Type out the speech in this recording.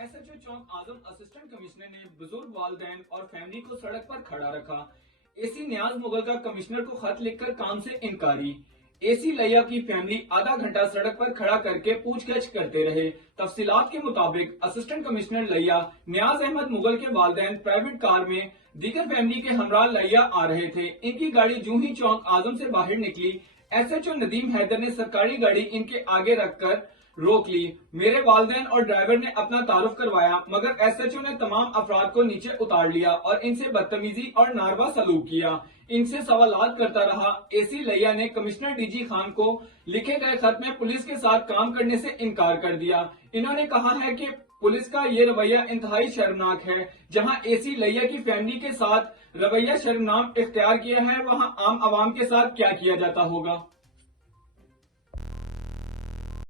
S H او چوک اعظم assistant commissioner نے بزرگ والدین اور فیملی کو سڑک پر کھڑا رکھا۔ اے سی نیاز مغل کا کمشنر کو خط لکھ کر کام سے انکاری۔ اے سی لیا کی فیملی آدھا گھنٹہ سڑک پر کھڑا کر کے پوچھ گچھ کرتے رہے۔ تفصیلات کے مطابق اسسٹنٹ کمشنر لیا نیاز احمد مغل کے والدین پرائیویٹ کار میں دیگر فیملی کے ہمراہ لیا آ رہے تھے۔ ان کی گاڑی جوں ہی چوک اعظم سے باہر نکلی، S H O Nadeem Haider نے سرکاری گاڑی ان کے آگے رکھ کر روک لی۔ میرے والدین اور ڈرائیور نے اپنا تعارف کروایا مگر ایس ایچ او نے تمام افراد کو نیچے اتار لیا اور ان سے بدتمیزی اور ناروا سلوک کیا۔ ان سے سوالات کرتا رہا۔ اے سی لیا نے کمشنر ڈی جی خان کو لکھے گئے خط میں پولیس کے ساتھ کام کرنے سے انکار کر دیا۔ انہوں نے کہا ہے کہ پولیس کا یہ رویہ انتہائی شرمناک ہے۔ جہاں اے سی لیا کی فیملی کے ساتھ رویہ شرمناک اختیار کیا ہے، وہاں عام عوام کے ساتھ کیا کیا جاتا ہوگا۔